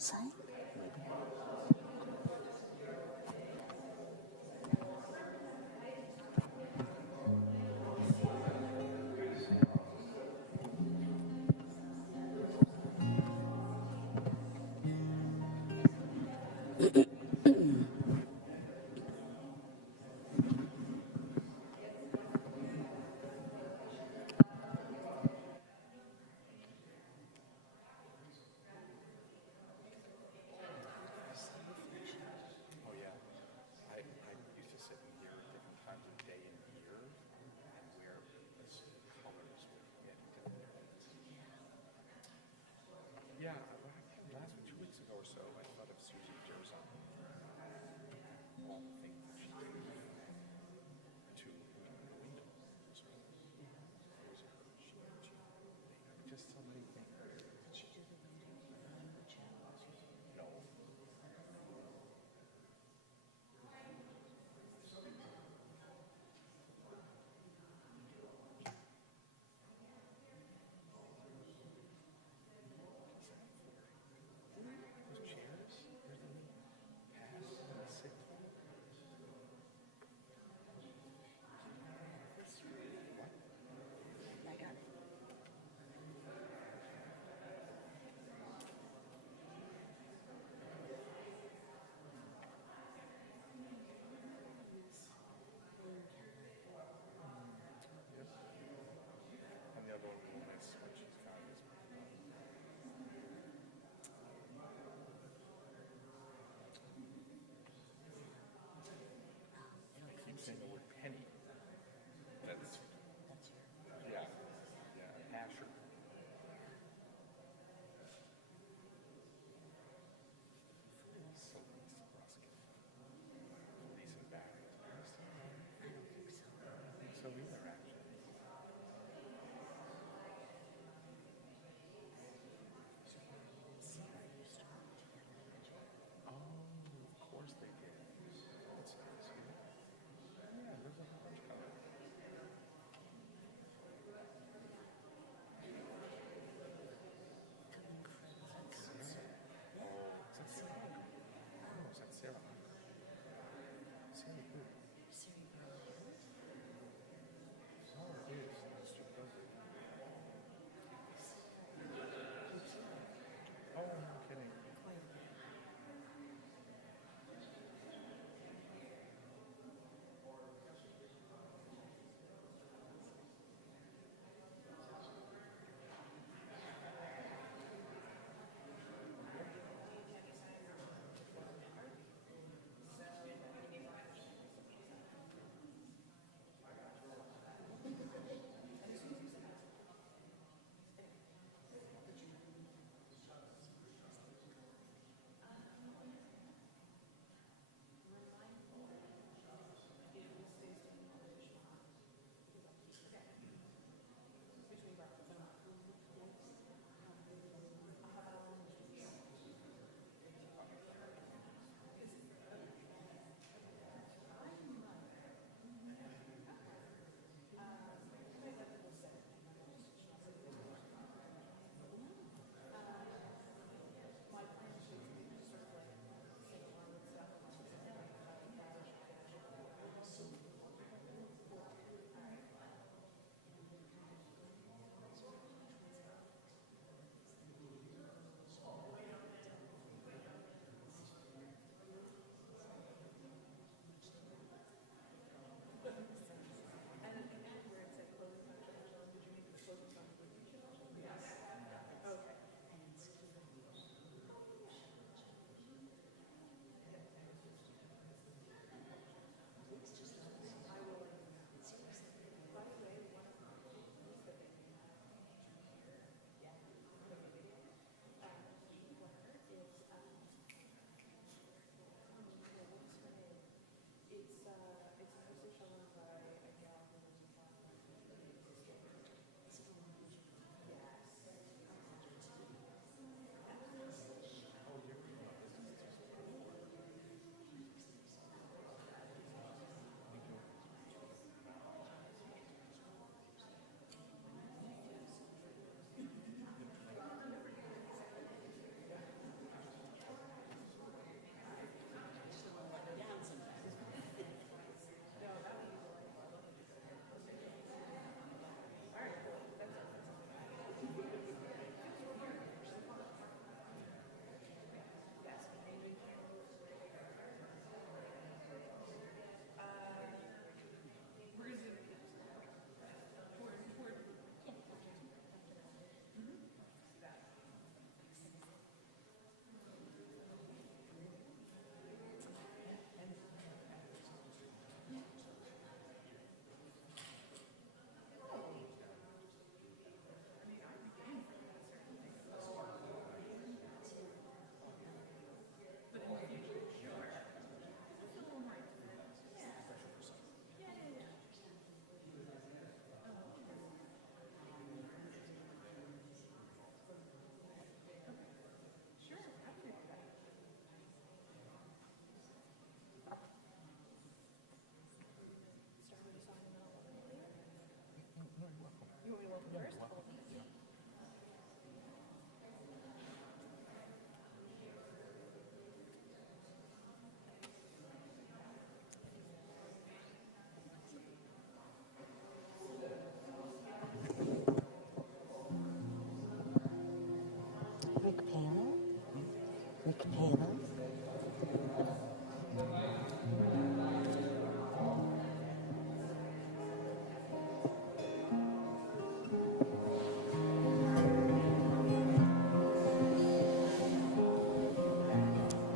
website.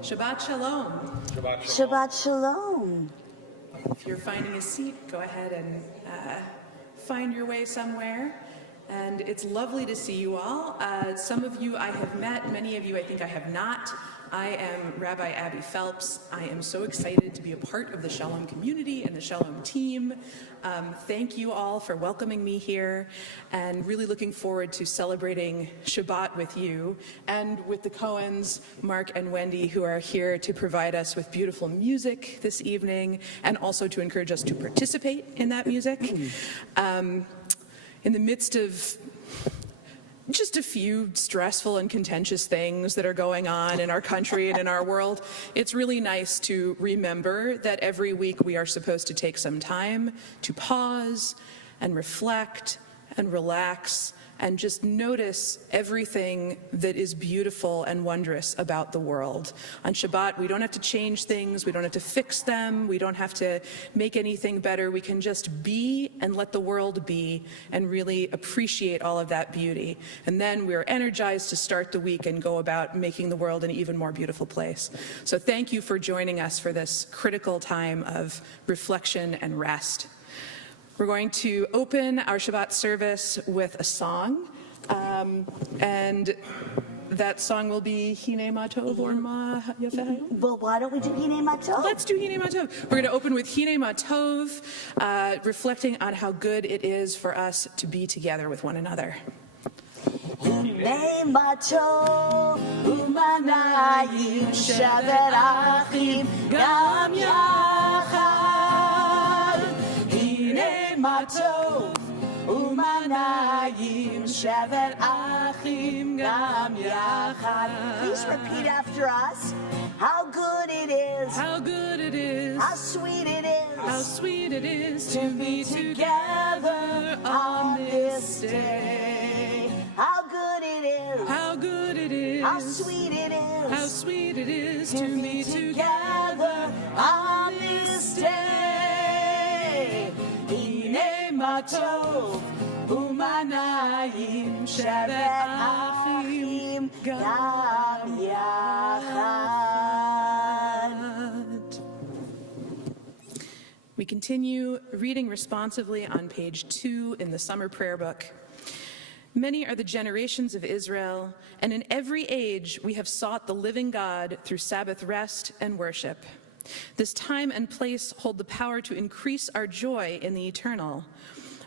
Shabbat Shalom. Shabbat Shalom. Shabbat Shalom. If you're finding a seat, go ahead and find your way somewhere. And it's lovely to see you all. Some of you I have met, many of you I think I have not. I am Rabbi Abby Phelps. I am so excited to be a part of the Shalom community and the Shalom team. Thank you all for welcoming me here, and really looking forward to celebrating Shabbat with you and with the Cohens, Mark and Wendy, who are here to provide us with beautiful music this evening and also to encourage us to participate in that music. In the midst of just a few stressful and contentious things that are going on in our country and in our world, it's really nice to remember that every week we are supposed to take some time to pause and reflect and relax and just notice everything that is beautiful and wondrous about the world. On Shabbat, we don't have to change things, we don't have to fix them, we don't have to make anything better. We can just be and let the world be and really appreciate all of that beauty. And then we're energized to start the week and go about making the world an even more beautiful place. So thank you for joining us for this critical time of reflection and rest. We're going to open our Shabbat service with a song, and that song will be Hine Ma Tov or Ma Yafeh. Well, why don't we do Hine Ma Tov? Let's do Hine Ma Tov. We're going to open with Hine Ma Tov, reflecting on how good it is for us to be together with one another. Hine Ma Tov u'manayim shaver achim gam yachad. Ma tov u'manayim shaver achim gam yachad. Please repeat after us. How good it is. How good it is. How sweet it is. How sweet it is to be together on this day. How good it is. How good it is. How sweet it is. How sweet it is to be together on this day. Ma tov u'manayim shaver achim gam yachad. We continue reading responsively on page 2 in the Summer Prayer Book. Many are the generations of Israel, and in every age we have sought the living God through Sabbath rest and worship. This time and place hold the power to increase our joy in the eternal.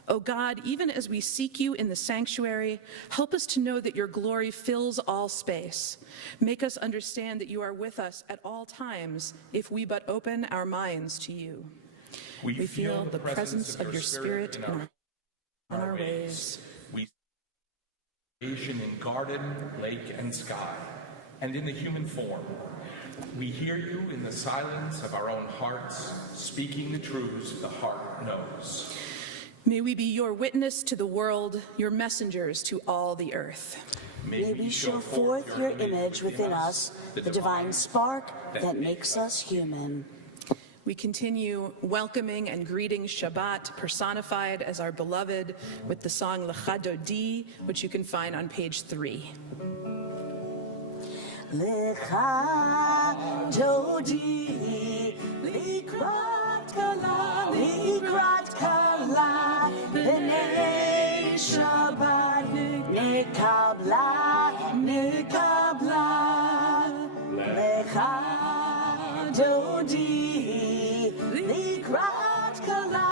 O God, even as we seek you in the sanctuary, help us to know that your glory fills all space. Make us understand that you are with us at all times if we but open our minds to you. We feel the presence of your Spirit in our ways. We creation in garden, lake, and sky, and in the human form. We hear you in the silence of our own hearts, speaking the truths the heart knows. May we be your witness to the world, your messengers to all the earth. May we show forth your image within us, the divine spark that makes us human. We continue welcoming and greeting Shabbat, personified as our beloved, with the song Lecha Dodi, which you can find on page 3. Lecha Dodi, likrat kala, b'nei Shabbat, nekabla, Lecha Dodi, likrat kala,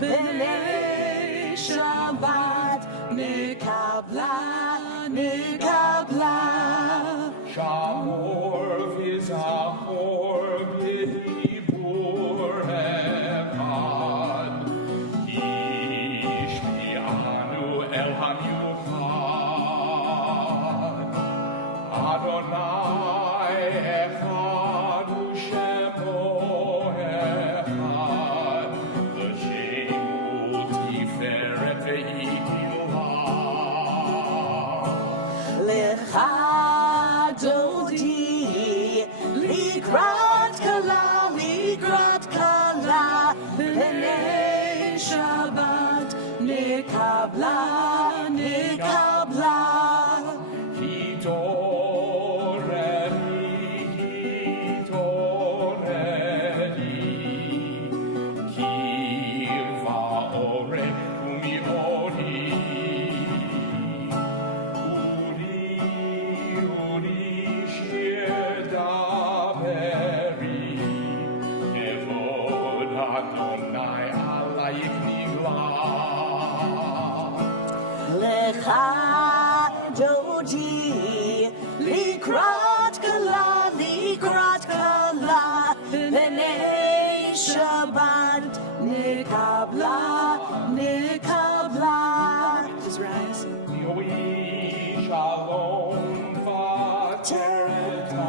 b'nei Shabbat, nekabla. Shamor v'zachor b'dibur echad, ki Shabbat nekabla, nekabla. Lecha Dodi, Likrat Kala, B'nei Shabbat, Nekabla, Nekabla. Please rise. Yoi Shalom Vateretala,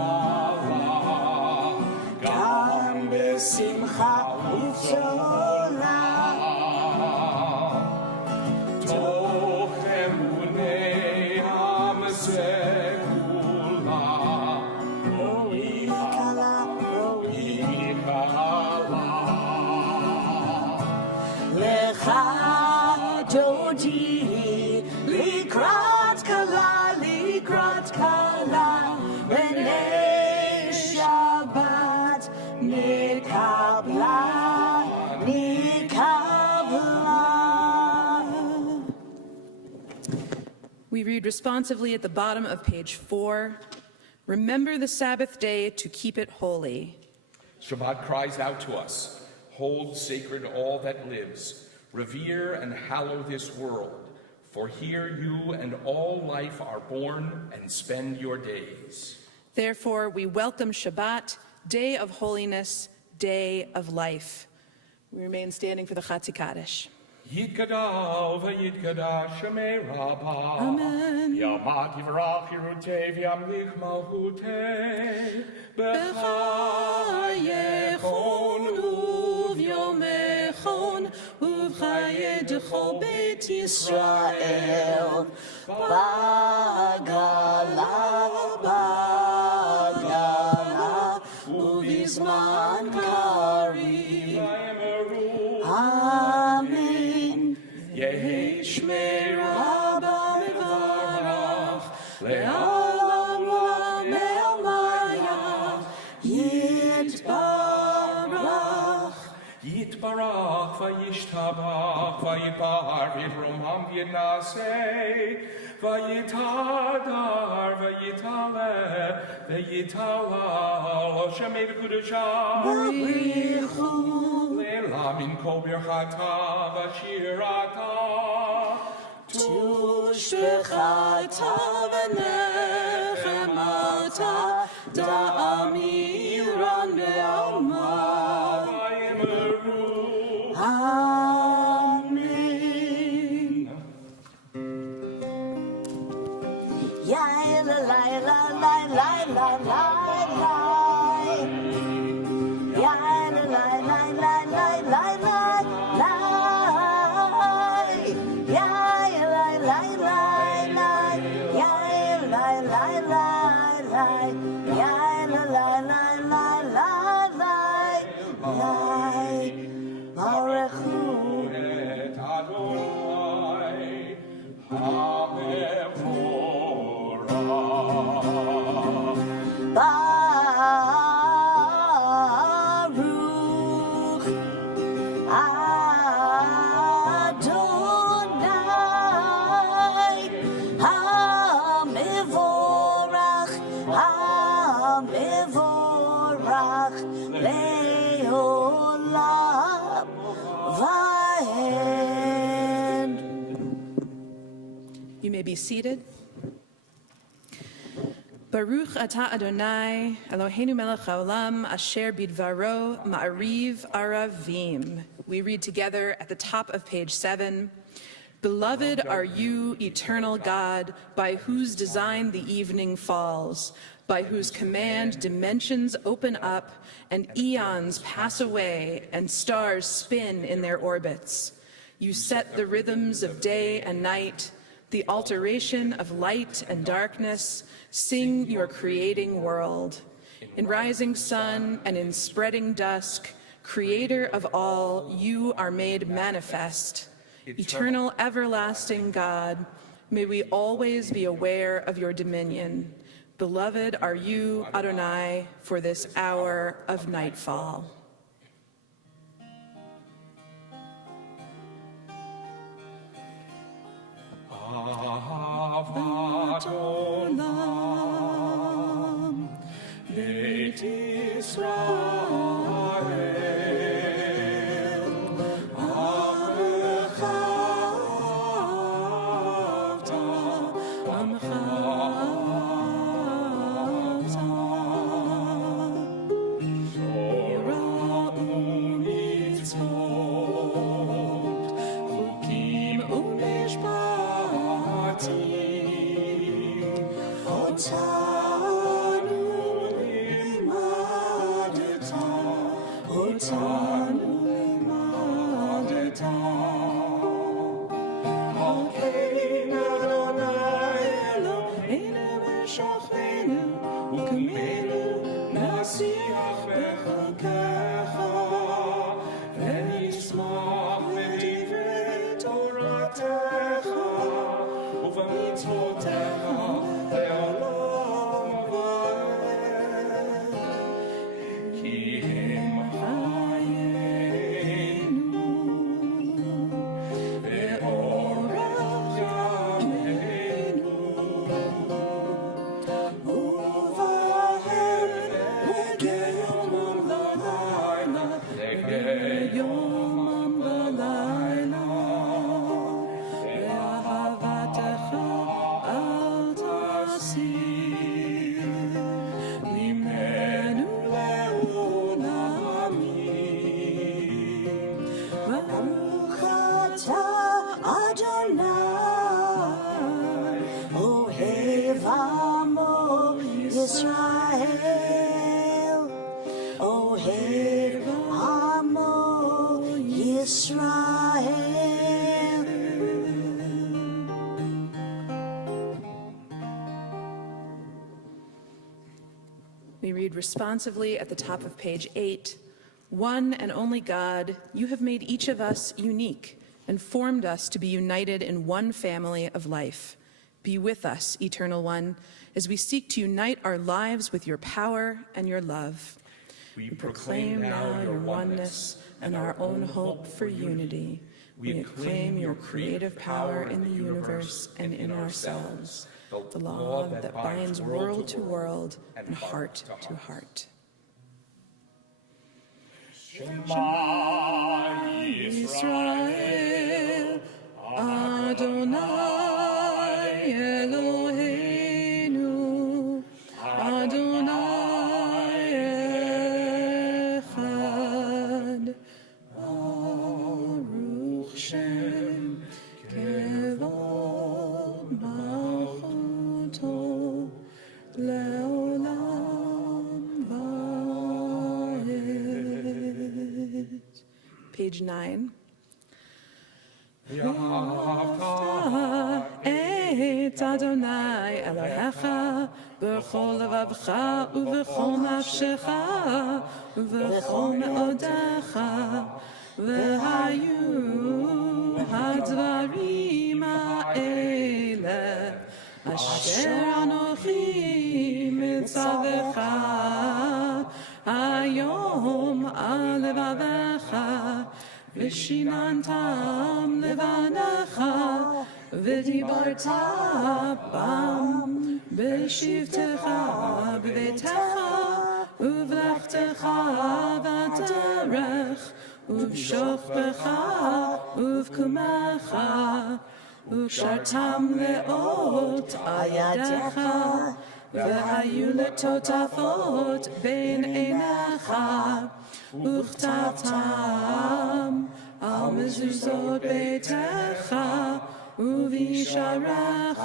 Gam B'simcha U'Shola. Lecha Dodi, Likrat Kala, B'nei Shabbat, Nekabla, Nekabla. We read responsively at the bottom of page 4. Remember the Sabbath day to keep it holy. Shabbat cries out to us, hold sacred all that lives, revere and hallow this world, for here you and all life are born and spend your days. Therefore, we welcome Shabbat, day of holiness, day of life. We remain standing for the Chatzi Kaddish. Yitgadal v'yitgadash Shemei Rabbah. Amen. Yamat yivrach Yerutei v'yamlich malchutei. Becha yechon uvyomechon uvchayedecho Beit Yisrael. Bagala, uvizman karim. Amen. Yehi Shmei Rabbah mevarach le'olam le'olam Yitbarach. Yitbarach v'yishtabach v'yibar v'yiromam v'yinaseh v'yitadar v'yitaleh v'yitalal Shemei v'kudashah le'la min kol birchata v'shirata Tushbechata v'nechemata da'amiran le'alma. Amen. Ya la la la la la la la la. Ya la la la la la la la la. Ya la la la la. Ya la la la la. Ya la la la la la la. Baruchu et Adonai HaMevorach. Baruch Adonai HaMevorach, HaMevorach Le'olam Va'ed. You may be seated. Baruch atah Adonai, Eloheinu melech haolam, asher bidvaro ma'ariv aravim. We read together at the top of page 7. Beloved are you, eternal God, by whose design the evening falls, by whose command dimensions open up and eons pass away and stars spin in their orbits. You set the rhythms of day and night, the alteration of light and darkness. Sing your creating world. In rising sun and in spreading dusk, Creator of all, you are made manifest. Eternal, everlasting God, may we always be aware of your dominion. Beloved are you, Adonai, for this hour of nightfall. Olam, Beit Israel, Amcha Torah u'mitzvot, chukim u'mishpatim, otanu limadeta. Malkeinu Adonai Eloheinu v'shachenu, u'kimenu nasiach b'chakecha, v'nismach b'divrei Toratecha, u'v'mitzvotecha le'olam va'ed. Ki hem chayenu ve'orach yameinu, uvahem legeyomam v'layla, legeyomam v'layla, ve'ahavatecha al tasir, mimenu le'olamim. Baruch atah Adonai, Ohev Amo Yisrael, Ohev Amo Yisrael. We read responsively at the top of page 8, "One and only God, you have made each of us unique and formed us to be united in one family of life. Be with us, Eternal One, as we seek to unite our lives with your power and your love. We Proclaim now your oneness and our own hope for unity. We acclaim your creative power in the universe and in ourselves, the law that binds world to world and heart to heart." Shema Israel, Adonai Eloheinu, Adonai Echad, Baruch Shem Kevod Malchuto Leolam Va'ed. Page 9. Et Adonai Elohecha b'chol levavcha u'v'chol nafshecha u'v'chol me'odecha v'hayu hadvarim ha'ele asher anochi mitzavecha hayom al levavecha v'shinantam levanecha v'dibarta bam b'shivtecha b'veitecha uv'lechtecha v'derech uv'shochbecha uv'kumecha uv'shartam le'ot ayadecha v'hayu letotafot bein einecha וכתבתם על מזוזות ביתך ובשעריך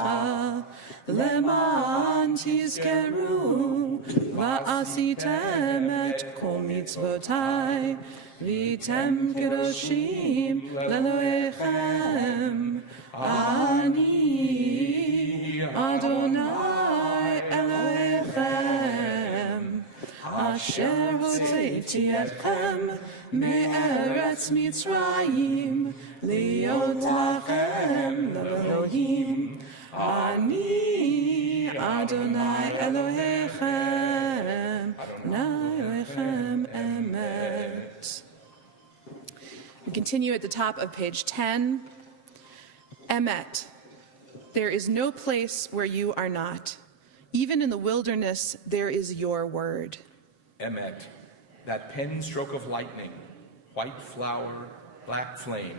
למען תזכרו ועשיתם את כל מצוותיי והייתם קדושים לאלוהיכם. אני אדוני אלוהיכם אשר הוצאתי אתכם מארץ מצרים, להיות לכם לאלוהים. אני אדוני אלוהיכם, אלוהיכם emet. We continue at the top of page 10. Emet. There is no place where you are not. Even in the wilderness, there is your word. Emet, that pen stroke of lightning, white flower, black flame,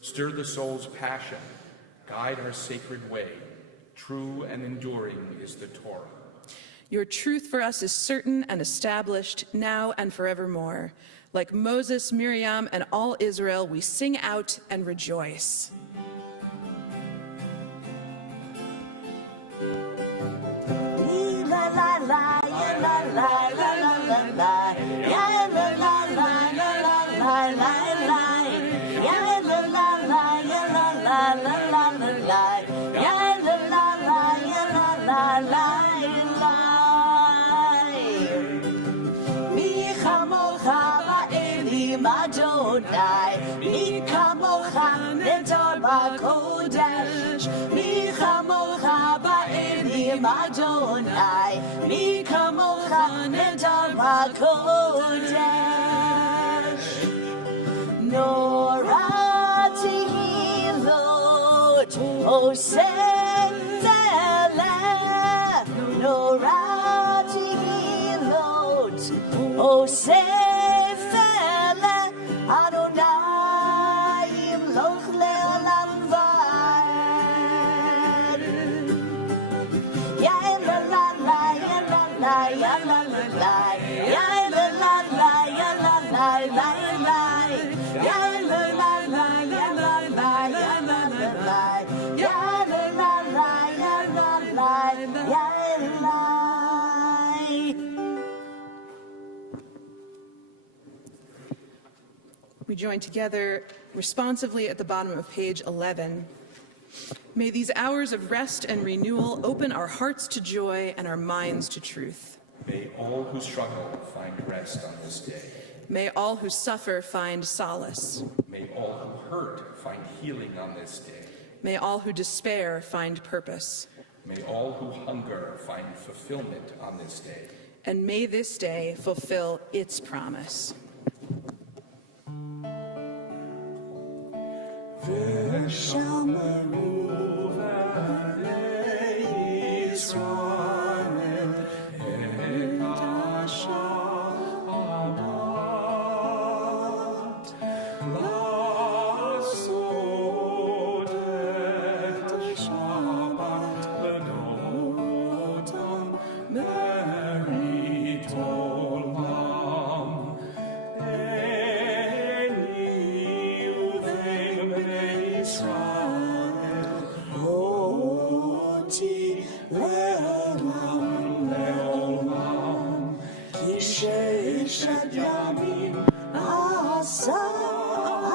stir the soul's passion, guide our sacred way. True and enduring is the Torah. Your truth for us is certain and established now and forevermore. Like Moses, Miriam, and all Israel, we sing out and rejoice. Adonai, mi kamocha nedor b'kodesh, mi kamocha ba'elim Adonai, mi kamocha nedor b'kodesh. Nora tehilot oseh teleh, Nora tehilot oseh Adonai imloch le'olam vad. Ya la la la, ya la la, ya la la la, ya la la la, ya la la la la, ya la la la, ya la la, ya la la la, ya la la la, ya la la, ya la. We join together responsively at the bottom of page 11. May these hours of rest and renewal open our hearts to joy and our minds to truth. May all who struggle find rest on this day. May all who suffer find solace. May all who hurt find healing on this day. May all who despair find purpose. May all who hunger find fulfillment on this day. And may this day fulfill its promise. ושמרו בני ישראל את השבת, לעשות את השבת לדורותם ברית עולם. ששת ימים עשה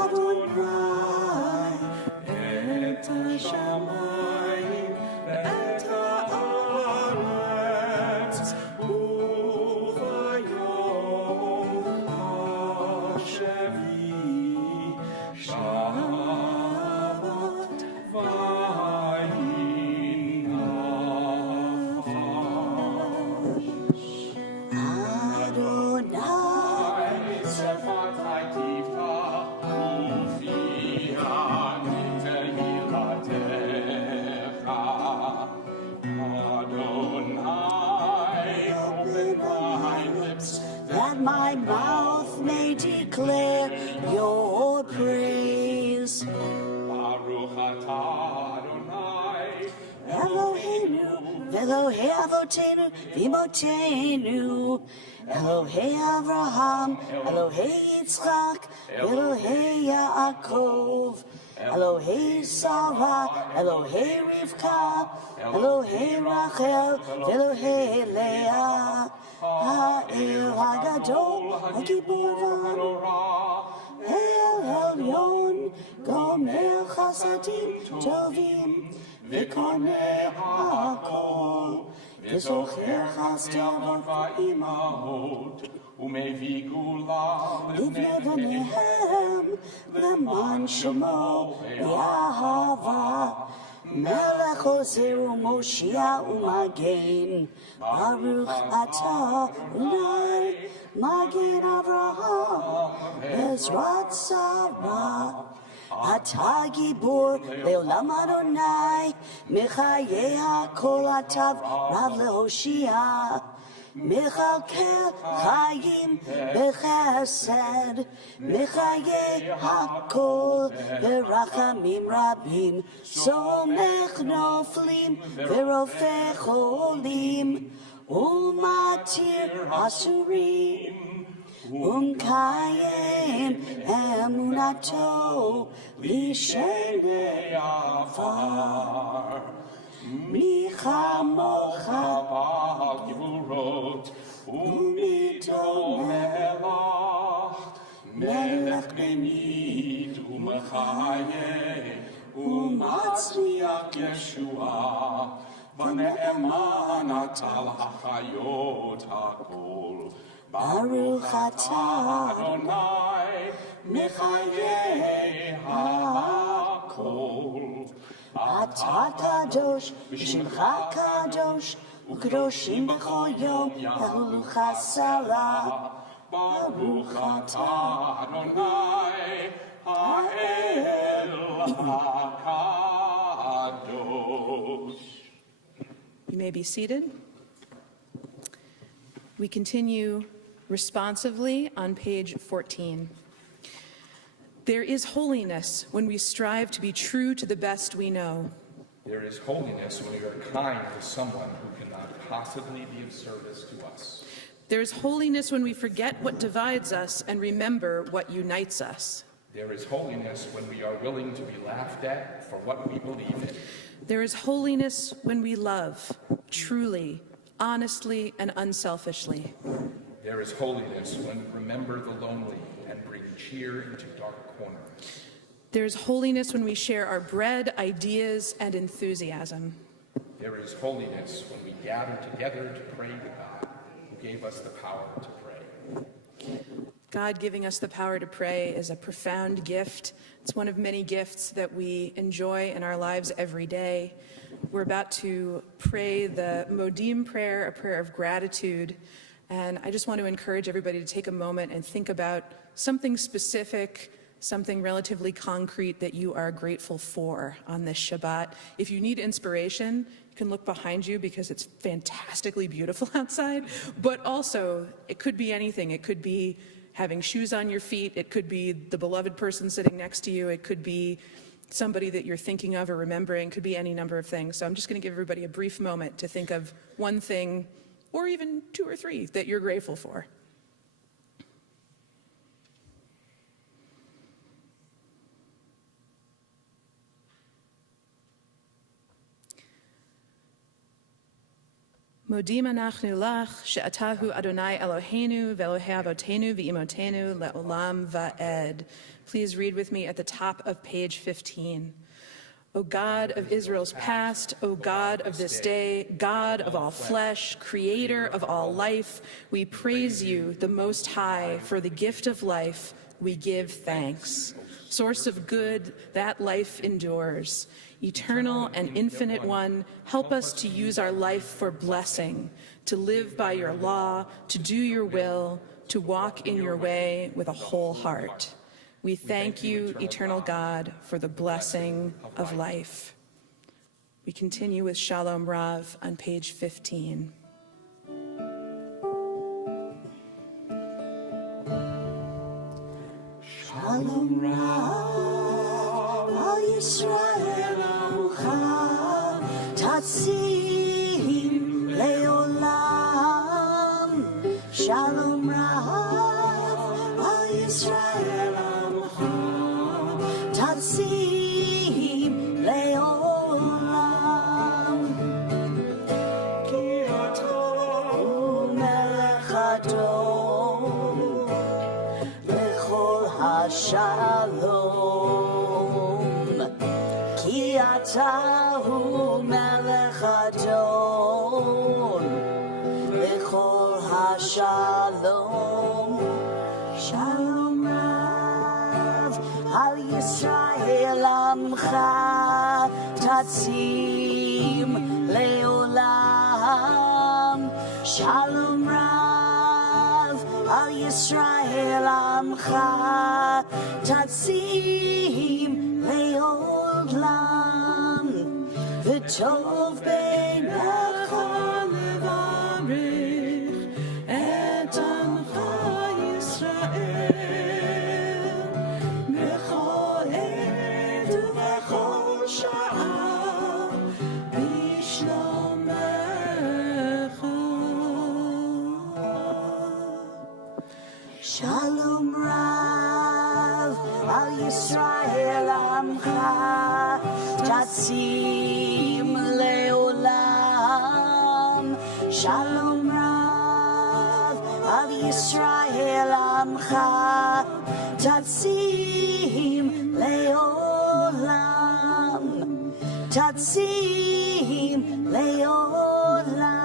אדוני את השמיים ואת הארץ, וביום השביעי שבת that my mouth may declare your praise. Baruch atah Adonai, Eloheinu, Elohei Avotenu, Vimotenu, Elohei Avraham, Elohei Yitzchak, Elohei Yaakov, Elohei Sarah, Elohei Rivka, Elohei Rachel, Elohei Leah, Ha'el HaGadol, HaGibor VaHanorah, El Elyon, Gomer Chasadim Tovim, V'koneh HaKol, וזוכר חסדי אבות ואימהות, ומביא גאולה לבני בניהם, למען שמו באהבה. מלך עוזר ומושיע ומגן, ברוך אתה אולי, מגן אברהם, בעזרת שרה. אתה גיבור לעולם אדוני, מחיי הכל אתה רב להושיע. מכלכל חיים בחסד, מחיי הכל ברחמים רבים. סומך נופלים ורופא חולים, ומתיר אסורים, ומקיים אמונתו לשני עפר. מי כמוך בעל גבורות, ומיתו מלך, מלך באמת ומחיה, ומצליח ישועה, ונאמן אתה לחיות הכל. ברוך אתה אדוני, מחיי הכל. אתה קדוש, ושמך קדוש, וקדושים בכל יום, יהולך סלה. ברוך אתה אדוני, האל הקדוש. You may be seated. We continue responsively on page 14. There is holiness when we strive to be true to the best we know. There is holiness when we are kind to someone who cannot possibly be of service to us. There is holiness when we forget what divides us and remember what unites us. There is holiness when we are willing to be laughed at for what we believe in. There is holiness when we love, truly, honestly, and unselfishly. There is holiness when we remember the lonely and bring cheer into dark corners. There is holiness when we share our bread, ideas, and enthusiasm. There is holiness when we gather together to pray to God, who gave us the power to pray. God giving us the power to pray is a profound gift. It's one of many gifts that we enjoy in our lives every day. We're about to pray the Modim prayer, a prayer of gratitude. And I just want to encourage everybody to take a moment and think about something specific, something relatively concrete that you are grateful for on this Shabbat. If you need inspiration, you can look behind you because it's fantastically beautiful outside. But also, it could be anything. It could be having shoes on your feet. It could be the beloved person sitting next to you. It could be somebody that you're thinking of or remembering. It could be any number of things. So I'm just going to give everybody a brief moment to think of one thing, or even two or three, that you're grateful for. Modim anachnu lach she'atahu Adonai Eloheinu ve'Elohei avotenu ve'imotenu le'olam va'ed. Please read with me at the top of page 15. O God of Israel's past, O God of this day, God of all flesh, creator of all life, we praise you, the Most High, for the gift of life. We give thanks. Source of good, that life endures. Eternal and infinite one, help us to use our life for blessing, to live by your law, to do your will, to walk in your way with a whole heart. We thank you, eternal God, for the blessing of life. We continue with Shalom Rav on page 15. Shalom Rav, Al Yisrael Amucha, Tatsim Leolam. Shalom Rav, Al Yisrael Amucha, Tatsim Leolam. Ki ata Melech Adon, Lechol HaShalom. Ki ata hu Melech Adon, Shalom, Shalom Rav, Al Yisrael Amcha, Tatzim Leolam, Shalom Rav, Al Yisrael Amcha, Tatzim Leolam, V'tov Beinecha Levarich Et Amcha Yisrael B'chol עת ובכל שעה בשלומך. Shalom Rav Al Yisrael Amcha Tatzim Leolam. Shalom Rav Al Yisrael Amcha Tatzim Leolam. Tatzim Leolam.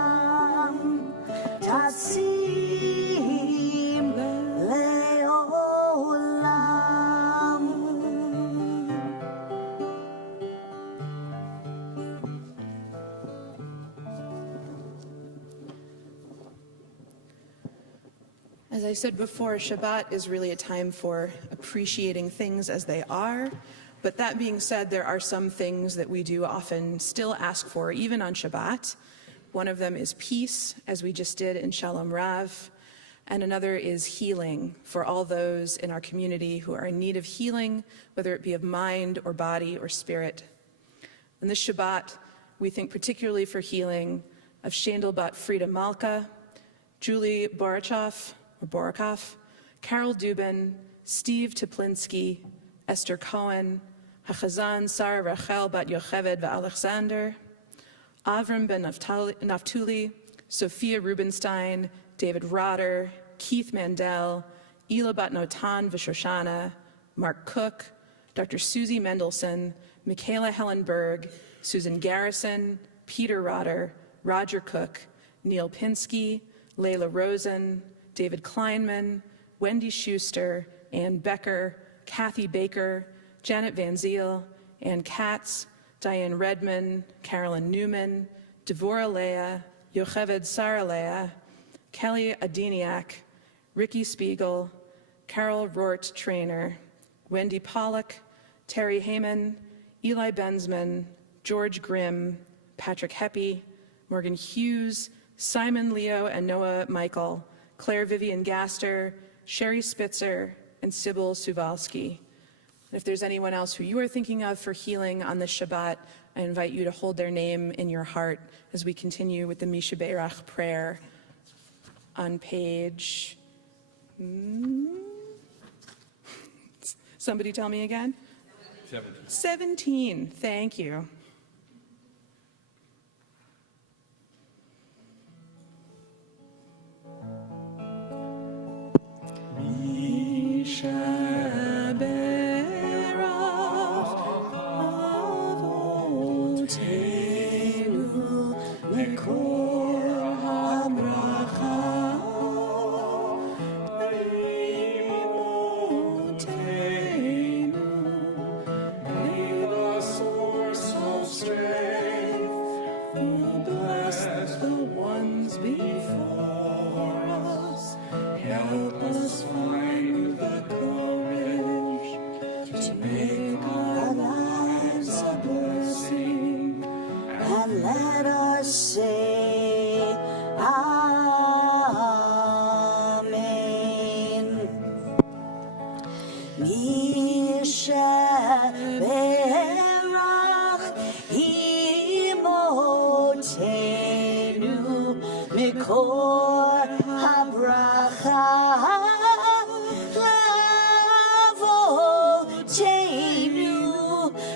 Tatzim Leolam. As I said before, Shabbat is really a time for appreciating things as they are. But that being said, there are some things that we do often still ask for, even on Shabbat. One of them is peace, as we just did in Shalom Rav. And another is healing for all those in our community who are in need of healing, whether it be of mind or body or spirit. In this Shabbat, we think particularly for healing of Shandel Bat Frida Malka, Julie Borakoff, Carol Dubin, Steve Teplinski, Esther Cohen, Hachazan Sarah Rachel Bat Yocheved Alexander, Avram Ben Naftuli, Sophia Rubenstein, David Rotter, Keith Mandel, Ela Bat Notan Vishoshana, Mark Cook, Dr. Susie Mendelson, Michaela Hellenberg, Susan Garrison, Peter Rotter, Roger Cook, Neil Pinsky, Layla Rosen, David Kleinman, Wendy Schuster, Ann Becker, Kathy Baker, Janet Van Ziel, Ann Katz, Diane Redman, Carolyn Newman, Devorah Leah, Yocheved Sarah Leah, Kelly Adiniak, Ricky Spiegel, Carol Rort Trainer, Wendy Pollock, Terry Heyman, Eli Benzman, George Grimm, Patrick Heppy, Morgan Hughes, Simon Leo and Noah Michael, Claire Vivian Gaster, Sherry Spitzer, and Sybil Suvalski. If there's anyone else who you are thinking of for healing on this Shabbat, I invite you to hold their name in your heart as we continue with the Misha Beirach prayer on page... Somebody tell me again? 17. Thank you.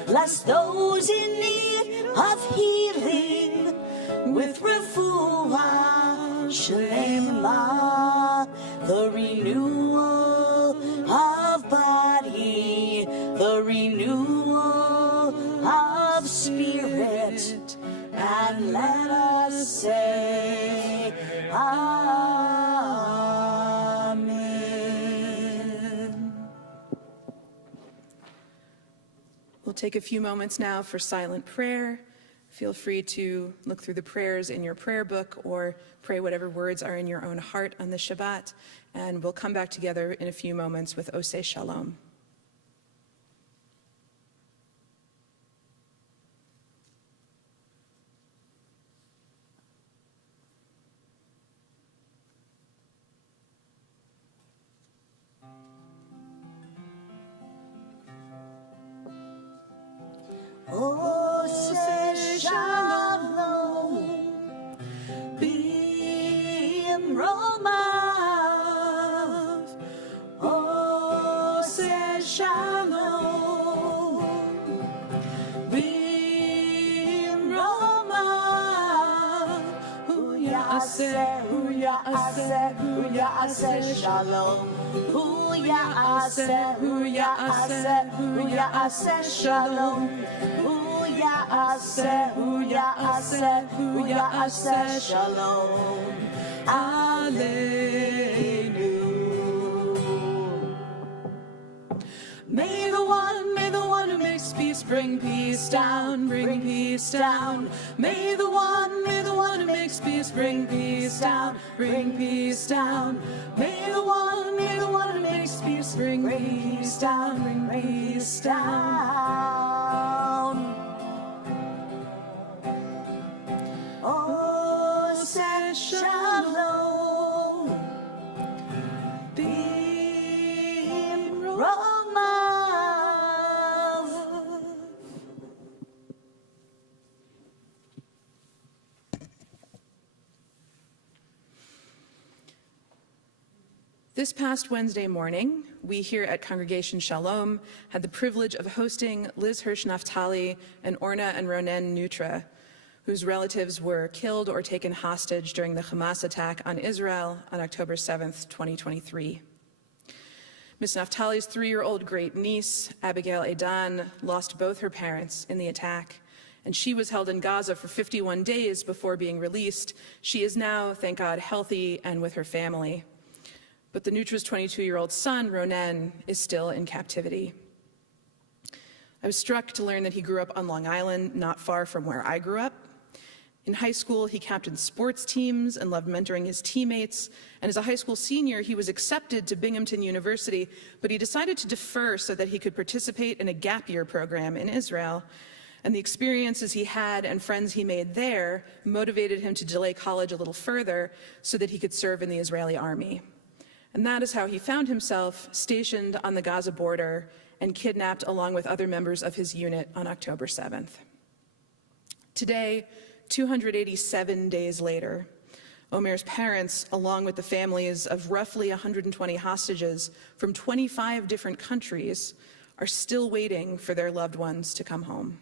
Bless those in need of healing with refuah shlema, the renewal of body, the renewal of spirit, and let us say, Amen. We'll take a few moments now for silent prayer. Feel free to look through the prayers in your prayer book or pray whatever words are in your own heart on the Shabbat. And we'll come back together in a few moments with Oseh Shalom. Oseh Shalom Bimromav. Oseh Shalom Bimromav. Hu ya'aseh, hu ya'aseh, hu ya'aseh Shalom. Hu ya'aseh, hu ya'aseh, hu ya'aseh Shalom. Hu ya'aseh, hu ya'aseh, hu ya'aseh Shalom. Aleinu. May the one who makes peace bring peace down, bring peace down. May the one who makes peace bring peace down, bring peace down. May the one who makes peace bring peace down, bring peace down. Oseh Shalom Bimromav. This past Wednesday morning, we here at Congregation Shalom had the privilege of hosting Liz Hirsch Naftali and Orna and Ronen Nutra, whose relatives were killed or taken hostage during the Hamas attack on Israel on October 7th, 2023. Ms. Naftali's 3-year-old great niece, Abigail Edan, lost both her parents in the attack, and she was held in Gaza for 51 days before being released. She is now, thank God, healthy and with her family. But the Nutra's 22-year-old son, Ronen, is still in captivity. I was struck to learn that he grew up on Long Island, not far from where I grew up. In high school, he captained sports teams and loved mentoring his teammates. And as a high school senior, he was accepted to Binghamton University, but he decided to defer so that he could participate in a gap year program in Israel. And the experiences he had and friends he made there motivated him to delay college a little further so that he could serve in the Israeli army. And that is how he found himself stationed on the Gaza border and kidnapped along with other members of his unit on October 7th. Today, 287 days later, Omer's parents, along with the families of roughly 120 hostages from 25 different countries, are still waiting for their loved ones to come home.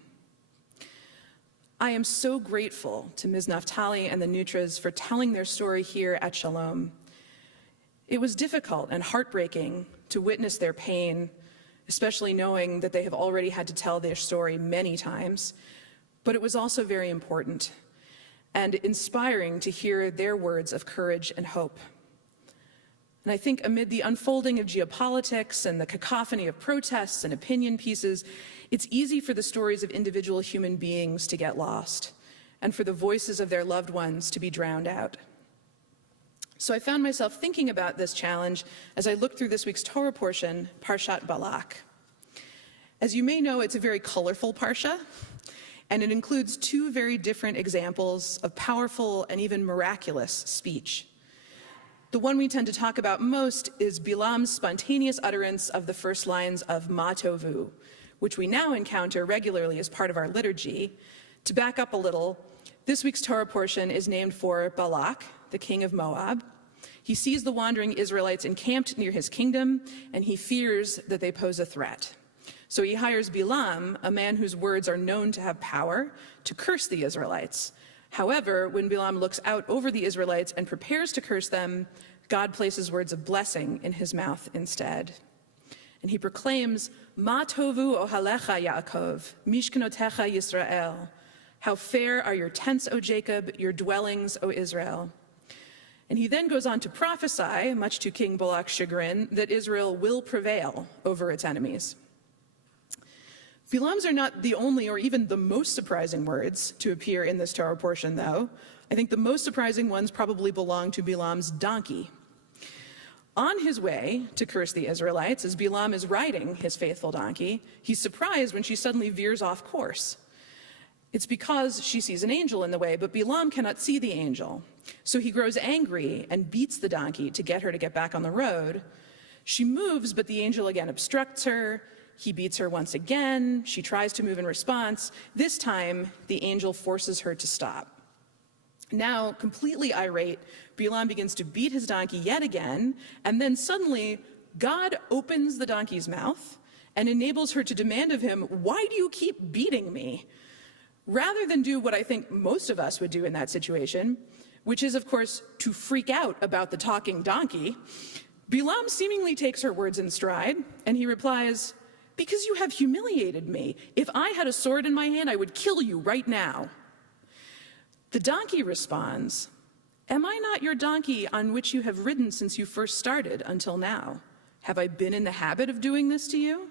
I am so grateful to Ms. Naftali and the Nutras for telling their story here at Shalom. It was difficult and heartbreaking to witness their pain, especially knowing that they have already had to tell their story many times, but it was also very important and inspiring to hear their words of courage and hope. And I think amid the unfolding of geopolitics and the cacophony of protests and opinion pieces, it's easy for the stories of individual human beings to get lost and for the voices of their loved ones to be drowned out. So I found myself thinking about this challenge as I looked through this week's Torah portion, Parshat Balak. As you may know, it's a very colorful parsha, and it includes 2 very different examples of powerful and even miraculous speech. The one we tend to talk about most is Bilam's spontaneous utterance of the first lines of Ma Tovu, which we now encounter regularly as part of our liturgy. To back up a little, this week's Torah portion is named for Balak, the king of Moab. He sees the wandering Israelites encamped near his kingdom, and he fears that they pose a threat. So he hires Bilam, a man whose words are known to have power, to curse the Israelites. However, when Bilam looks out over the Israelites and prepares to curse them, God places words of blessing in his mouth instead. And he proclaims, Ma tovu ohalecha Yaakov, mishkanotecha Yisrael. How fair are your tents, O Jacob, your dwellings, O Israel. And he then goes on to prophesy, much to King Balak's chagrin, that Israel will prevail over its enemies. Bilam's are not the only or even the most surprising words to appear in this Torah portion, though. I think the most surprising ones probably belong to Bilam's donkey. On his way to curse the Israelites, as Bilam is riding his faithful donkey, he's surprised when she suddenly veers off course. It's because she sees an angel in the way, but Bilam cannot see the angel. So he grows angry and beats the donkey to get her to get back on the road. She moves, but the angel again obstructs her. He beats her once again. She tries to move in response. This time, the angel forces her to stop. Now, completely irate, Bilam begins to beat his donkey yet again, and then suddenly, God opens the donkey's mouth and enables her to demand of him, "Why do you keep beating me?" Rather than do what I think most of us would do in that situation, which is, of course, to freak out about the talking donkey, Bilam seemingly takes her words in stride, and he replies, "Because you have humiliated me. If I had a sword in my hand, I would kill you right now." The donkey responds, "Am I not your donkey on which you have ridden since you first started until now? Have I been in the habit of doing this to you?"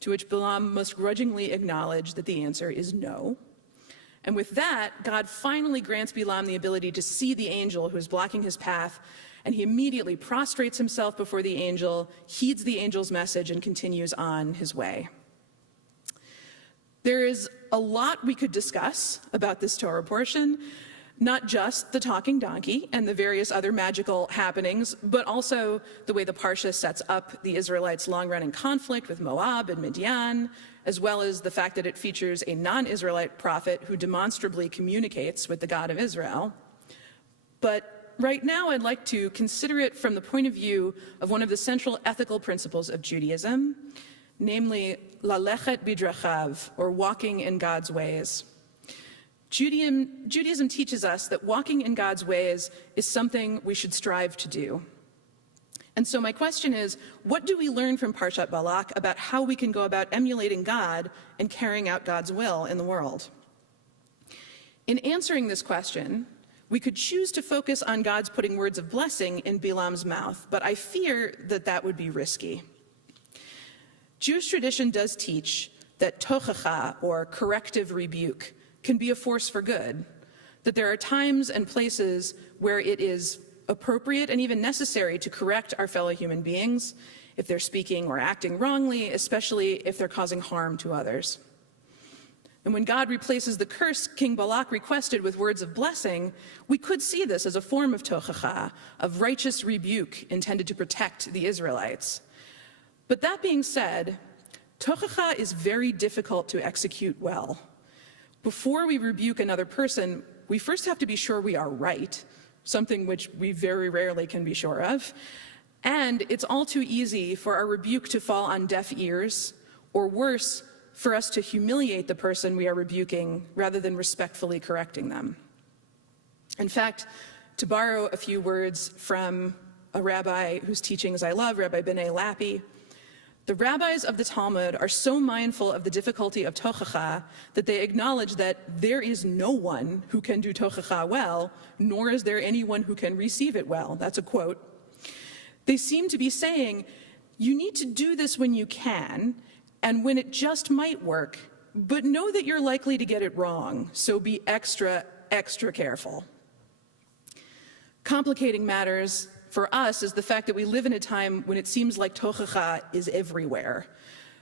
To which Bilam must grudgingly acknowledge that the answer is no. And with that, God finally grants Bilam the ability to see the angel who is blocking his path, and he immediately prostrates himself before the angel, heeds the angel's message, and continues on his way. There is a lot we could discuss about this Torah portion, not just the talking donkey and the various other magical happenings, but also the way the Parsha sets up the Israelites' long-running conflict with Moab and Midian, as well as the fact that it features a non-Israelite prophet who demonstrably communicates with the God of Israel. But right now, I'd like to consider it from the point of view of one of the central ethical principles of Judaism, namely, lalechet bidrachav, or walking in God's ways. Judaism teaches us that walking in God's ways is something we should strive to do. And so my question is, what do we learn from Parshat Balak about how we can go about emulating God and carrying out God's will in the world? In answering this question, we could choose to focus on God's putting words of blessing in Bilam's mouth, but I fear that that would be risky. Jewish tradition does teach that tochacha, or corrective rebuke, can be a force for good, that there are times and places where it is appropriate and even necessary to correct our fellow human beings if they're speaking or acting wrongly, especially if they're causing harm to others. And when God replaces the curse King Balak requested with words of blessing, we could see this as a form of tochacha, of righteous rebuke intended to protect the Israelites. But that being said, tochacha is very difficult to execute well. Before we rebuke another person, we first have to be sure we are right, something which we very rarely can be sure of. And it's all too easy for our rebuke to fall on deaf ears, or worse, for us to humiliate the person we are rebuking rather than respectfully correcting them. In fact, to borrow a few words from a rabbi whose teachings I love, Rabbi B'nai Lappi, the rabbis of the Talmud are so mindful of the difficulty of tochacha that they acknowledge that there is no one who can do tochacha well, nor is there anyone who can receive it well. That's a quote. They seem to be saying, you need to do this when you can, and when it just might work, but know that you're likely to get it wrong, so be extra, extra careful. Complicating matters for us is the fact that we live in a time when it seems like tochacha is everywhere.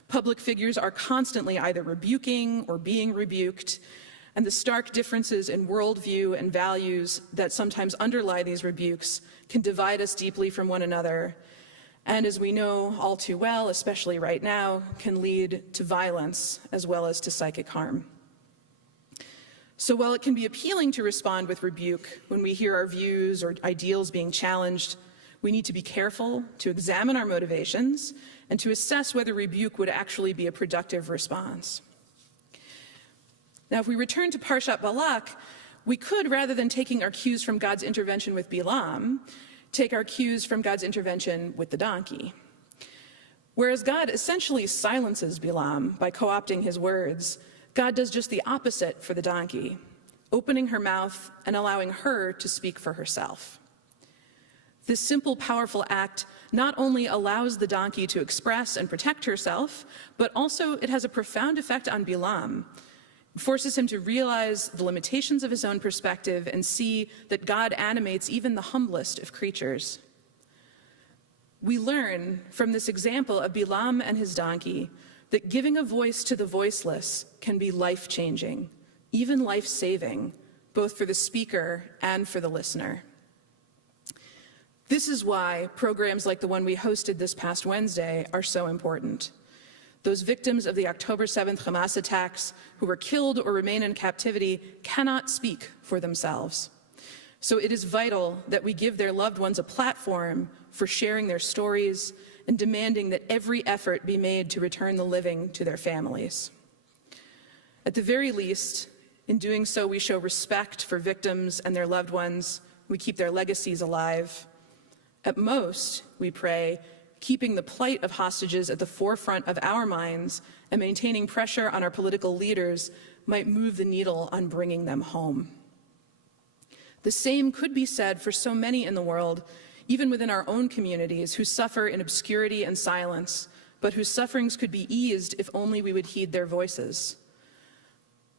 Public figures are constantly either rebuking or being rebuked, and the stark differences in worldview and values that sometimes underlie these rebukes can divide us deeply from one another, and as we know all too well, especially right now, can lead to violence as well as to psychic harm. So while it can be appealing to respond with rebuke when we hear our views or ideals being challenged, we need to be careful to examine our motivations and to assess whether rebuke would actually be a productive response. Now, if we return to Parshat Balak, we could, rather than taking our cues from God's intervention with Bilam, take our cues from God's intervention with the donkey. Whereas God essentially silences Bilam by co-opting his words, God does just the opposite for the donkey, opening her mouth and allowing her to speak for herself. This simple, powerful act not only allows the donkey to express and protect herself, but also it has a profound effect on Bilam. It forces him to realize the limitations of his own perspective and see that God animates even the humblest of creatures. We learn from this example of Bilam and his donkey that giving a voice to the voiceless can be life-changing, even life-saving, both for the speaker and for the listener. This is why programs like the one we hosted this past Wednesday are so important. Those victims of the October 7th Hamas attacks who were killed or remain in captivity cannot speak for themselves. So it is vital that we give their loved ones a platform for sharing their stories and demanding that every effort be made to return the living to their families. At the very least, in doing so, we show respect for victims and their loved ones. We keep their legacies alive. At most, we pray, keeping the plight of hostages at the forefront of our minds and maintaining pressure on our political leaders might move the needle on bringing them home. The same could be said for so many in the world, even within our own communities, who suffer in obscurity and silence, but whose sufferings could be eased if only we would heed their voices.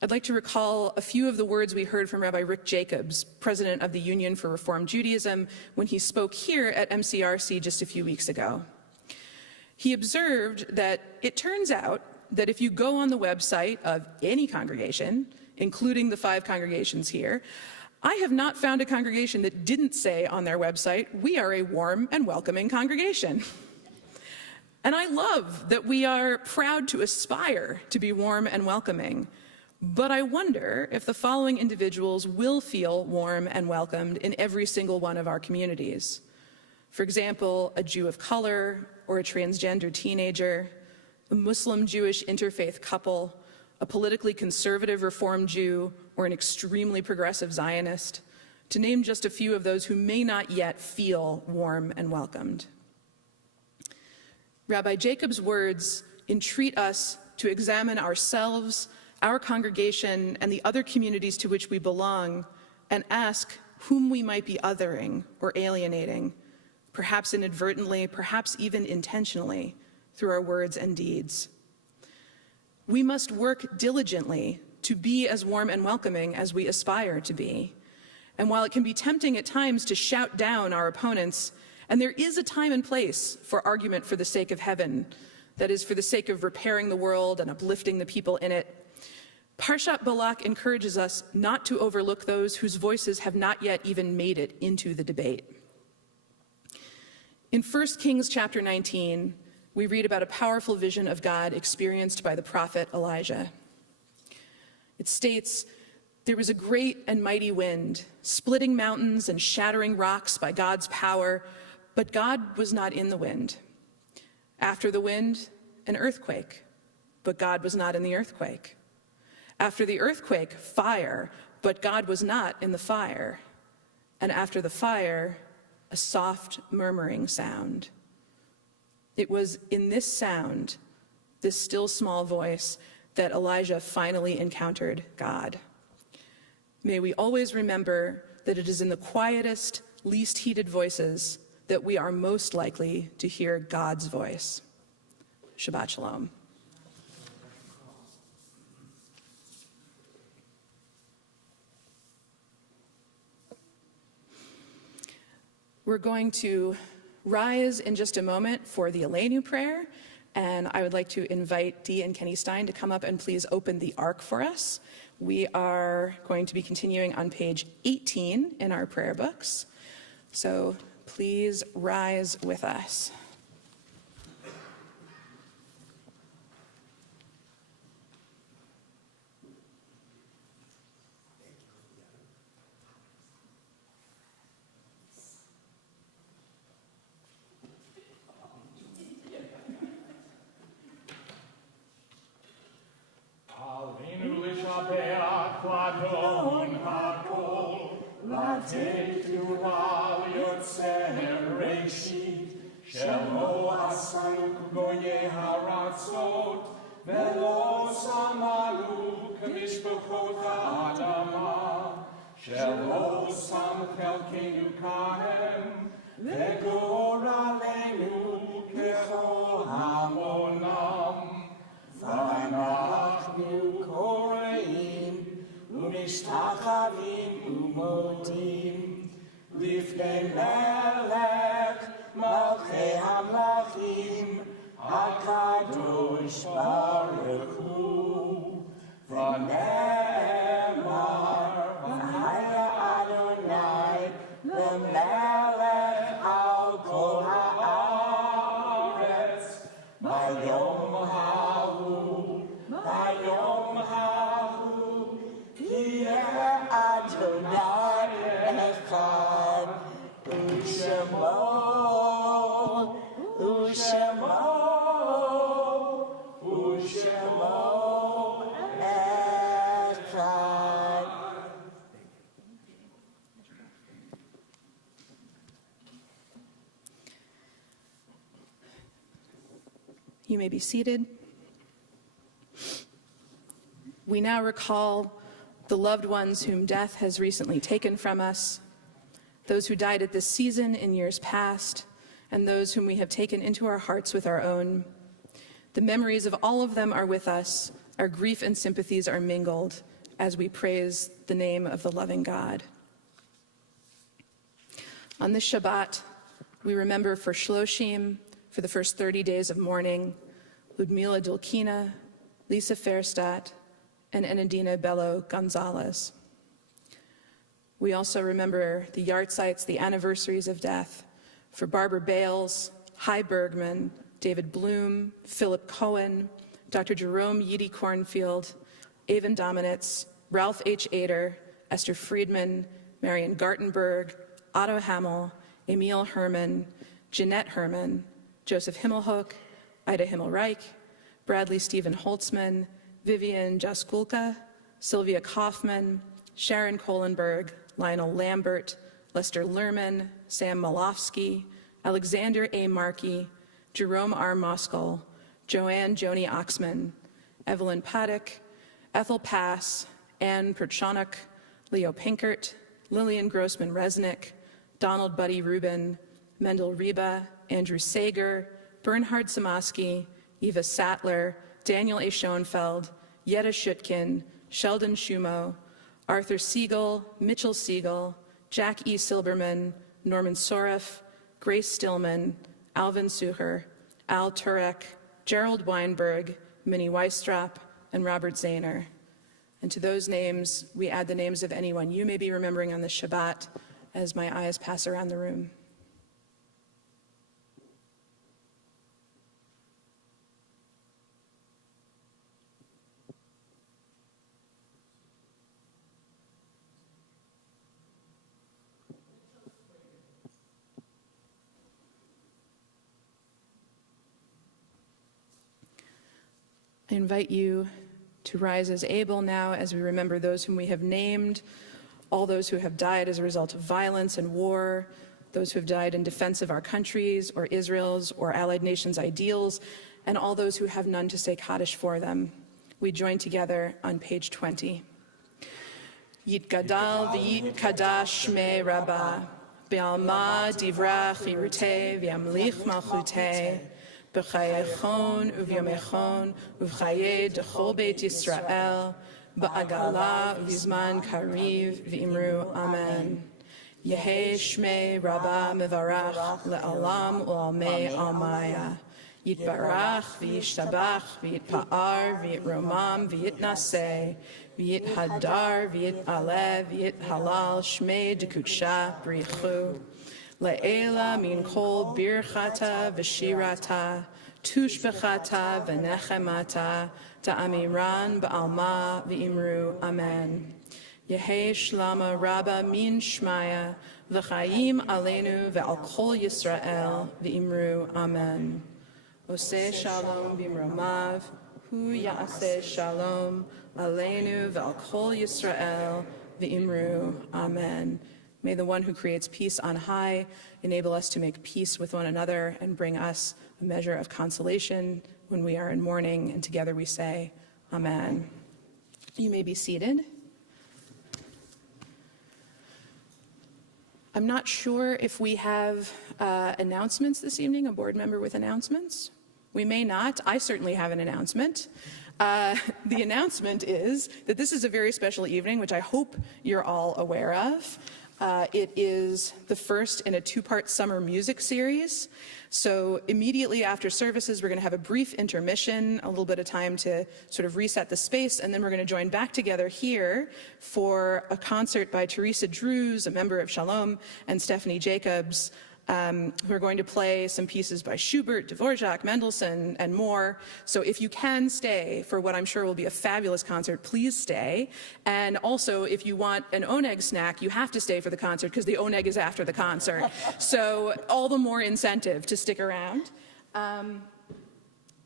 I'd like to recall a few of the words we heard from Rabbi Rick Jacobs, president of the Union for Reform Judaism, when he spoke here at MCRC just a few weeks ago. He observed that it turns out that if you go on the website of any congregation, including the 5 congregations here, I have not found a congregation that didn't say on their website, "We are a warm and welcoming congregation." And I love that we are proud to aspire to be warm and welcoming. But I wonder if the following individuals will feel warm and welcomed in every single one of our communities. For example, a Jew of color or a transgender teenager, a Muslim-Jewish interfaith couple, a politically conservative Reform Jew, or an extremely progressive Zionist, to name just a few of those who may not yet feel warm and welcomed. Rabbi Jacobs' words entreat us to examine ourselves, our congregation, and the other communities to which we belong, and ask whom we might be othering or alienating, perhaps inadvertently, perhaps even intentionally, through our words and deeds. We must work diligently to be as warm and welcoming as we aspire to be. And while it can be tempting at times to shout down our opponents, and there is a time and place for argument for the sake of heaven, that is, for the sake of repairing the world and uplifting the people in it, Parshat Balak encourages us not to overlook those whose voices have not yet even made it into the debate. In 1 Kings chapter 19, we read about a powerful vision of God experienced by the prophet Elijah. It states, "There was a great and mighty wind, splitting mountains and shattering rocks by God's power, but God was not in the wind. After the wind, an earthquake, but God was not in the earthquake. After the earthquake, fire, but God was not in the fire. And after the fire, a soft murmuring sound." It was in this sound, this still small voice, that Elijah finally encountered God. May we always remember that it is in the quietest, least heated voices that we are most likely to hear God's voice. Shabbat Shalom. We're going to rise in just a moment for the Elenu prayer, and I would like to invite Dee and Kenny Stein to come up and please open the Ark for us. We are going to be continuing on page 18 in our prayer books, so please rise with us. וגור עלינו ככל העולם. ואנחנו קוראים ומשתחווים ומודים לפני מלך מלכי המלכים הקדוש ברוך הוא. ונאמר והיה אדוני למלך על כל הארץ ביום ההוא יהיה אדוני אחד ושמו אחד. You may be seated. We now recall the loved ones whom death has recently taken from us, those who died at this season in years past, and those whom we have taken into our hearts with our own. The memories of all of them are with us. Our grief and sympathies are mingled as we praise the name of the loving God. On this Shabbat, we remember for Shloshim, for the first 30 days of mourning, Ludmila Dulkina, Lisa Fairstadt, and Enadina Bello Gonzalez. We also remember the yahrzeits, the anniversaries of death, for Barbara Bales, Hy Bergman, David Bloom, Philip Cohen, Dr. Jerome Yidi Cornfield, Avon Dominitz, Ralph H. Ader, Esther Friedman, Marion Gartenberg, Otto Hamel, Emil Herman, Jeanette Herman, Joseph Himmelhoek, Ida Himmelreich, Bradley Stephen Holtzman, Vivian Jaskulka, Sylvia Kaufman, Sharon Kohlenberg, Lionel Lambert, Lester Lerman, Sam Malofsky, Alexander A. Markey, Jerome R. Moskal, Joanne Joni Oxman, Evelyn Paddock, Ethel Pass, Ann Perchonok, Leo Pinkert, Lillian Grossman-Resnick, Donald Buddy Rubin, Mendel Reba, Andrew Sager, Bernhard Samaski, Eva Sattler, Daniel A. Schoenfeld, Yetta Schutkin, Sheldon Shumo, Arthur Siegel, Mitchell Siegel, Jack E. Silberman, Norman Soref, Grace Stillman, Alvin Sucher, Al Turek, Gerald Weinberg, Minnie Weistrop, and Robert Zahner. And to those names, we add the names of anyone you may be remembering on this Shabbat as my eyes pass around the room. I invite you to rise as able now as we remember those whom we have named, all those who have died as a result of violence and war, those who have died in defense of our countries or Israel's or allied nations' ideals, and all those who have none to say Kaddish for them. We join together on page 20. Yitgadal v'yit kadash shmei rabbah, be'alma divrach chirutei v'yamlich malchutei, b'chayechon uvyomechon uv'chayei dechol beit Yisrael, ba'agala v'zman kariv v'imru amen. Yehei shmei rabbah mevarach le'alam u'almei almaya. Yitbarach v'yishtabach v'yitpa'ar v'yitromam v'yitnaseh v'yithadar v'yit'aleh v'yithalal shmei dekudsha b'richu. Le'ela min kol birchata v'shirata tushbechata v'nechemata ta'amiran ba'alma v'imru amen. Yehei shlama rabba min shmaya v'chayim aleinu ve'al kol Yisrael v'imru amen. Oseh shalom bimromav, hu ya'aseh shalom aleinu ve'al kol Yisrael v'imru amen. May the one who creates peace on high enable us to make peace with one another and bring us a measure of consolation when we are in mourning, and together we say, Amen. You may be seated. I'm not sure if we have announcements this evening, a board member with announcements? We may not. I certainly have an announcement. The announcement is that this is a very special evening, which I hope you're all aware of. It is the first in a two-part summer music series. So immediately after services, we're going to have a brief intermission, a little bit of time to sort of reset the space, and then we're going to join back together here for a concert by Teresa Drews, a member of Shalom, and Stephanie Jacobs, who are going to play some pieces by Schubert, Dvorak, Mendelssohn, and more. So if you can stay for what I'm sure will be a fabulous concert, please stay. And also, if you want an oneg snack, you have to stay for the concert because the oneg is after the concert. So all the more incentive to stick around.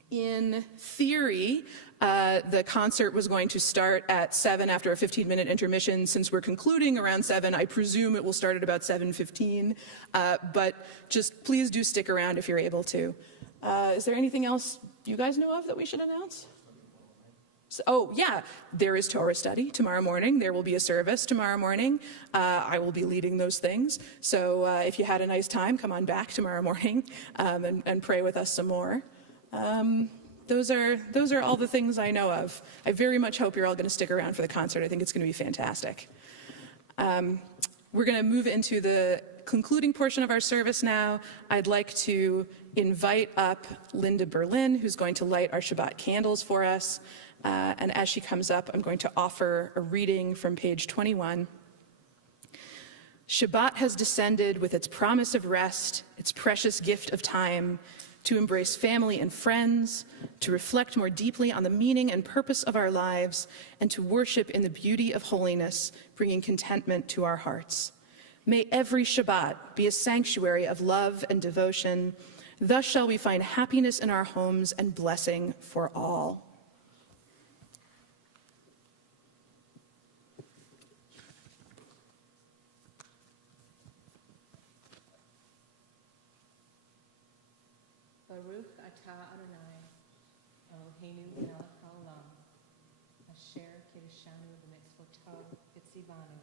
In theory, the concert was going to start at 7 after a 15-minute intermission. Since we're concluding around 7, I presume it will start at about 7:15. But just please do stick around if you're able to. Is there anything else you guys know of that we should announce? Oh, yeah, there is Torah study tomorrow morning. There will be a service tomorrow morning. I will be leading those things. So if you had a nice time, come on back tomorrow morning and pray with us some more. Those are all the things I know of. I very much hope you're all going to stick around for the concert. I think it's going to be fantastic. We're going to move into the concluding portion of our service now. I'd like to invite up Linda Berlin, who's going to light our Shabbat candles for us. And as she comes up, I'm going to offer a reading from page 21. Shabbat has descended with its promise of rest, its precious gift of time, to embrace family and friends, to reflect more deeply on the meaning and purpose of our lives, and to worship in the beauty of holiness, bringing contentment to our hearts. May every Shabbat be a sanctuary of love and devotion. Thus shall we find happiness in our homes and blessing for all. Baruch atah Adonai, Eloheinu melech haolam, asher kiddushanu b'mitzvotav v'tzivanu,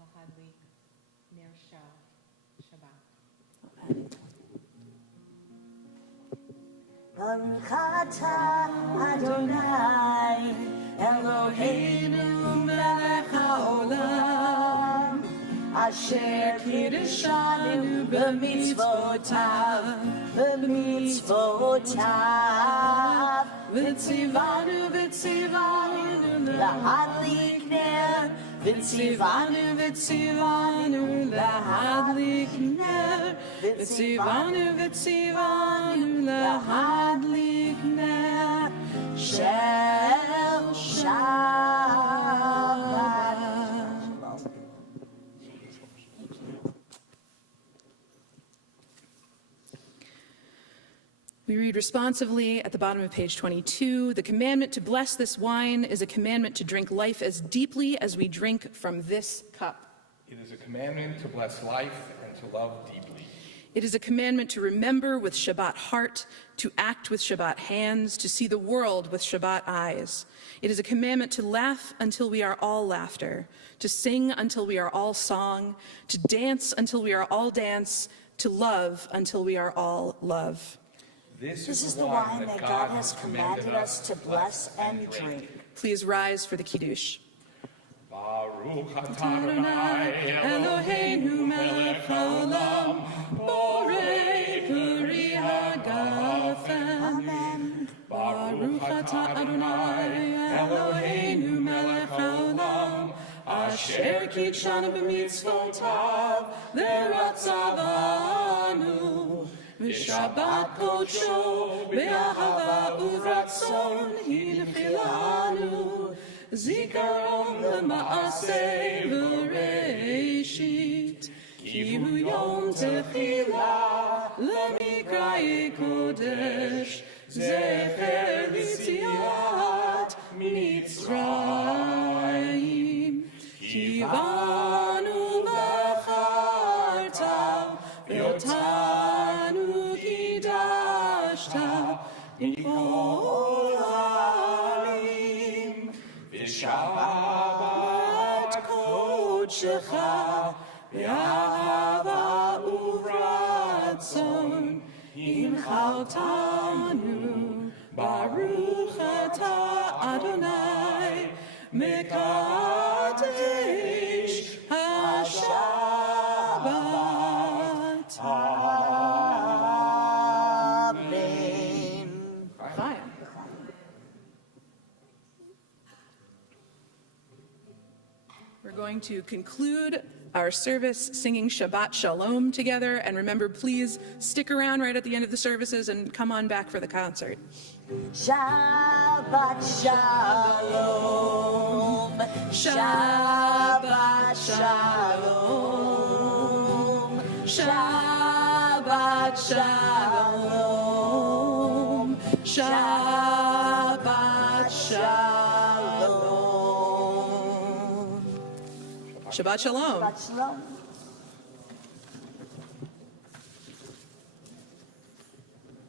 lahadlik ner Shabbat. Baruch atah Adonai, Eloheinu melech haolam, asher kiddushanu b'mitzvotav v'tzivanu lahadlik ner, v'tzivanu lahadlik ner, v'tzivanu lahadlik ner, shel Shabbat. We read responsively at the bottom of page 22, the commandment to bless this wine is a commandment to drink life as deeply as we drink from this cup. It is a commandment to bless life and to love deeply. It is a commandment to remember with Shabbat heart, to act with Shabbat hands, to see the world with Shabbat eyes. It is a commandment to laugh until we are all laughter, to sing until we are all song, to dance until we are all dance, to love until we are all love. This is the wine that God has commanded us to bless and drink. Please rise for the Kiddush. Baruch atah Adonai, Eloheinu melech haolam, borei puri hagafen. Baruch atah Adonai, Eloheinu melech haolam, asher kitshanu b'mitzvotav v'ratzavanu. V'shabbat kodsho be'ahava uvratzon hinchilanu, zikaron lema'aseh v'reishit, ki hu yom techila lemikraye kodesh, zecher l'tziat Mitzrayim, ki vanu v'charta v'yotanu kidashta mikol ha'amim, v'shabbat kodshecha v'ahava uvratzon Inchaltanu, Baruch Ata Adonai, Mekadesh HaShabbat. Amen. Fine. We're going to conclude our service singing Shabbat Shalom together. And remember, please stick around right at the end of the services and come on back for the concert. Shabbat Shalom. Shabbat Shalom. Shabbat Shalom. Shabbat Shalom. Shabbat Shalom. Shabbat Shalom.